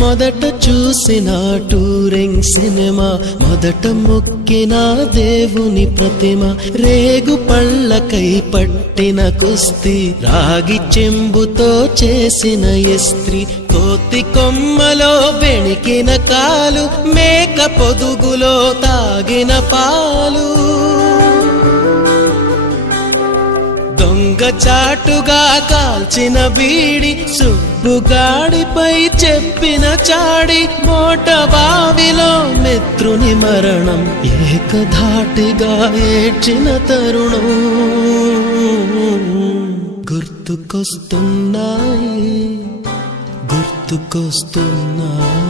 మొదట చూసిన touring cinema, మొదట మొక్కిన దేవుని ప్రతిమ, రేగు పళ్ళకై పట్టిన కుస్తీ, రాగి చెంబుతో చేసిన ఇస్త్రీ, కోతి కొమ్మలో బెణికిన కాలు, మేక పొదుగులో తాగిన పాలు, దొంగ చాటుగా కాల్చిన బీడి, సుబ్బుగాడిపై చెప్పిన చాడి, మోట బావిలో మిత్రుని మరణం, ఏకధాటిగా ఏడ్చిన తరుణం గుర్తుకొస్తున్నాయి, గుర్తుకొస్తున్నాయి.